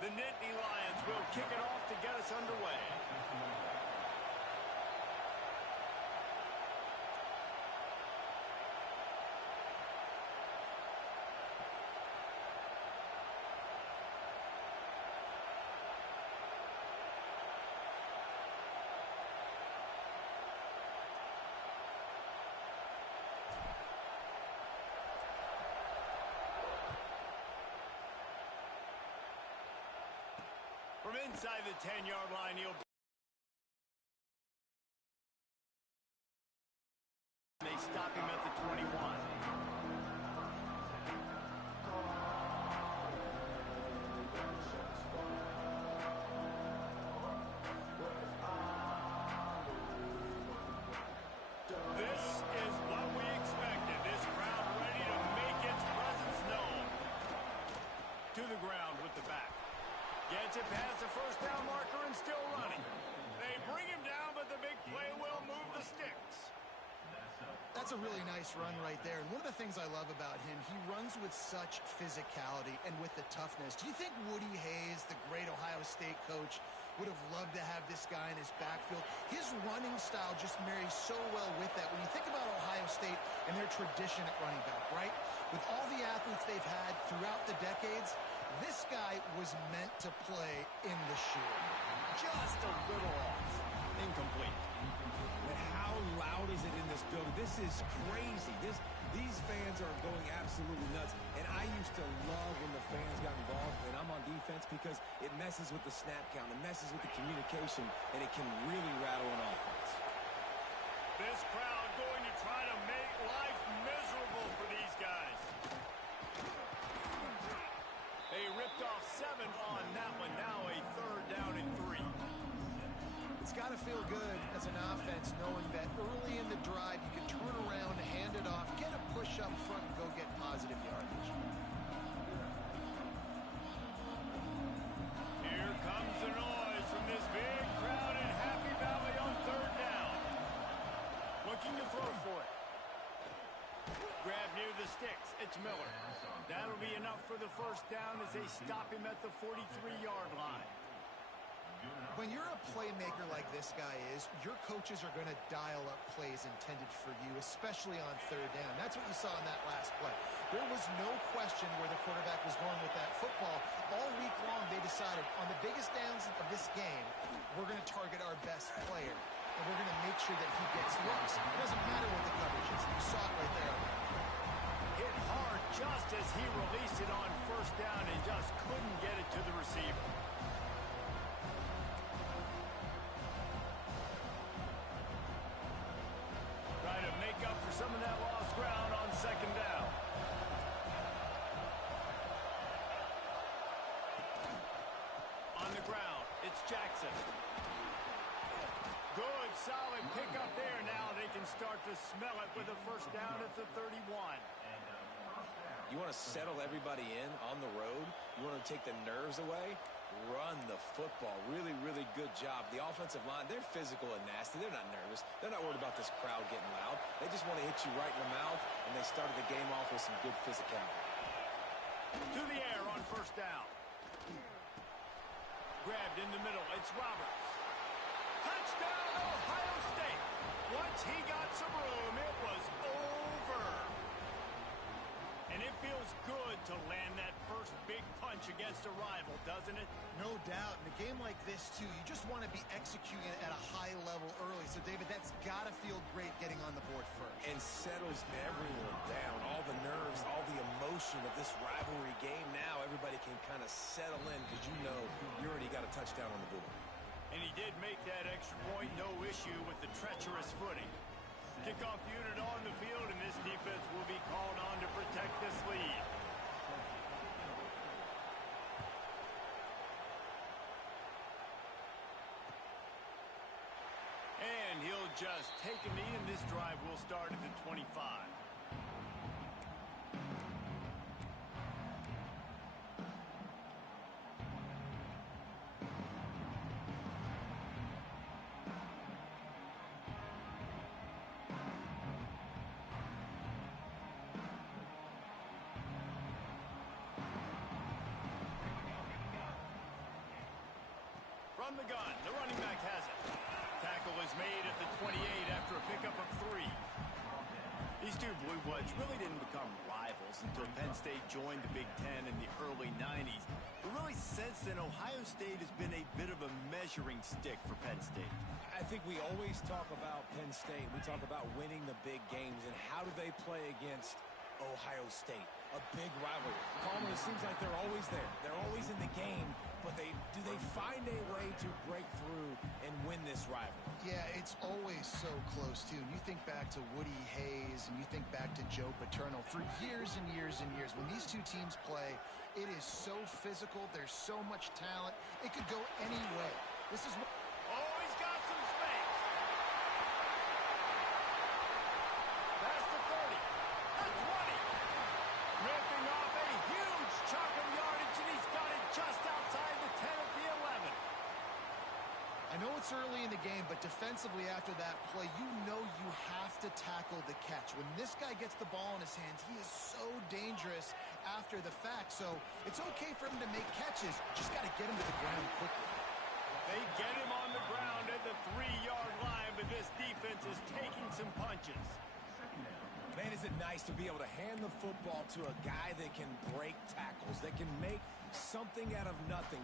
The Nittany Lions will kick it off to get us underway. From inside the 10-yard line, he'll... They stop him at the 21. This is what we expected. This crowd ready to make its presence known. To the ground with the back. Gets it past the first down marker and still running. They bring him down, but the big play will move the sticks. That's a really nice run right there. And one of the things I love about him, he runs with such physicality and with the toughness. Do you think Woody Hayes, the great Ohio State coach, would have loved to have this guy in his backfield? His running style just marries so well with that. When you think about Ohio State and their tradition at running back, right? With all the athletes they've had throughout the decades, this guy was meant to play in the shoe. Just a little off. Incomplete. But how loud is it in this building? This is crazy. These fans are going absolutely nuts. And I used to love when the fans got involved when I'm on defense because it messes with the snap count. It messes with the communication, and it can really rattle an offense. This crowd going to try to make life miserable for these guys. They ripped off 7 on that one. Now a 3rd down and 3. It's got to feel good as an offense knowing that early in the drive you can turn around, hand it off, get a push up front, and go get positive yardage. Here comes the noise from this big crowd in Happy Valley on 3rd down. Looking to throw for it. Grab near the sticks. It's Miller. That'll be enough for the 1st down as they stop him at the 43-yard line. When you're a playmaker like this guy is, your coaches are going to dial up plays intended for you, especially on 3rd down. That's what you saw in that last play. There was no question where the quarterback was going with that football. All week long, they decided on the biggest downs of this game, we're going to target our best player, and we're going to make sure that he gets looks. It doesn't matter what the coverage is. You saw it right there. Hit hard just as he released it on 1st down and just couldn't get it to the receiver. Trying to make up for some of that lost ground on 2nd down. On the ground, it's Jackson. Good, solid pickup there. Now they can start to smell it with a 1st down at the 31. You want to settle everybody in on the road? You want to take the nerves away? Run the football. Really, really good job. The offensive line, they're physical and nasty. They're not nervous. They're not worried about this crowd getting loud. They just want to hit you right in the mouth, and they started the game off with some good physicality. To the air on 1st down. Grabbed in the middle. It's Roberts. Touchdown, Ohio State. Once he got some room, it was over. And it feels good to land that first big punch against a rival, doesn't it? No doubt. In a game like this, too, you just want to be executing it at a high level early. So, David, that's got to feel great getting on the board first. And settles everyone down. All the nerves, all the emotion of this rivalry game. Now everybody can kind of settle in because you know you already got a touchdown on the board. And he did make that extra point, no issue with the treacherous footing. Kickoff unit on the field, and this defense will be called on to protect this lead. And he'll just take a knee, and this drive will start at the 25. from the gun. The running back has it. Tackle is made at the 28 after a pickup of 3. These two Blue Bloods really didn't become rivals until Penn State joined the Big Ten in the early 90s. But really since then, Ohio State has been a bit of a measuring stick for Penn State. I think we always talk about Penn State. We talk about winning the big games, and how do they play against Ohio State? A big rivalry. Coleman, it seems like they're always there. They're always in the game, but do they find a way to break through and win this rivalry? Yeah, it's always so close, too. And you think back to Woody Hayes and you think back to Joe Paterno. For years and years and years, when these two teams play, it is so physical. There's so much talent. It could go any way. This is what... Oh, he's got some space. That's the 30. The 20. Ripping off a huge chunk of yardage, and he's got it just outside the 10 at the 11. I know it's early in the game, but defensively after that play, you know you have to tackle the catch. When this guy gets the ball in his hands, he is so dangerous after the fact. So it's okay for him to make catches. Just got to get him to the ground quickly. They get him on the ground at the 3-yard line, but this defense is taking some punches. Man, is it nice to be able to hand the football to a guy that can break tackles, that can make something out of nothing.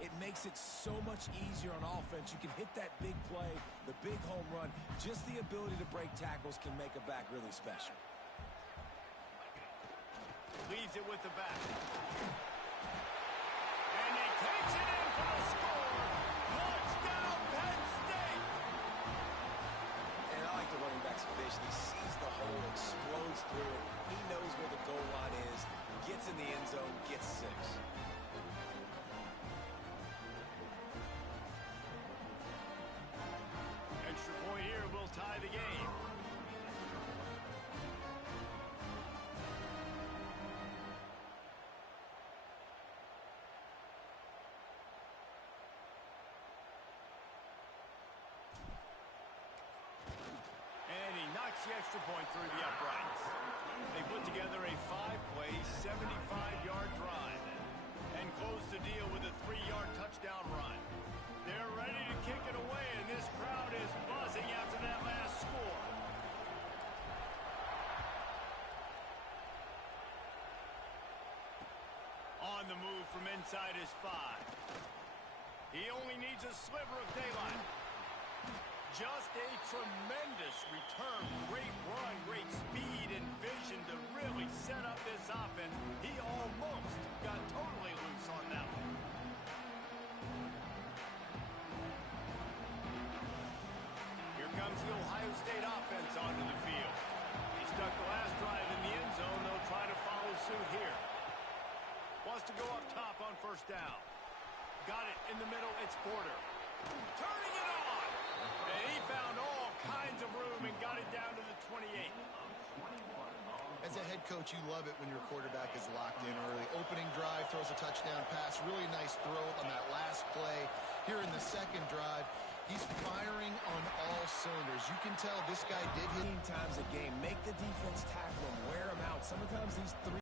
It makes it so much easier on offense. You can hit that big play, the big home run. Just the ability to break tackles can make a back really special. Leaves it with the back. And he takes it in for the score. Touchdown, Penn State! And I like the running back's vision. He sees the hole, explodes through it. He knows where the goal line is, gets in the end zone, gets 6. Extra point here will tie the game. And he knocks the extra point through the uprights. They put together a 5-play, 75-yard drive and close the deal with a 3-yard touchdown run. They're ready to kick it away, and this crowd is buzzing after that last score. On the move from inside his 5. He only needs a sliver of daylight. Just a tremendous return. Great run, great speed and vision to really set up this offense. He almost got totally loose on that one. Here comes the Ohio State offense onto the field. He stuck the last drive in the end zone. They'll try to follow suit here. Wants to go up top on first down. Got it in the middle. It's Porter. Turning it on. And he found all kinds of room and got it down to the 28. As a head coach, you love it when your quarterback is locked in early. Opening drive, throws a touchdown pass. Really nice throw on that last play. Here in the second drive, he's firing on all cylinders. You can tell this guy did hit times a game. Make the defense tackle him, wear him out. Sometimes these 3.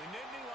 The Nittany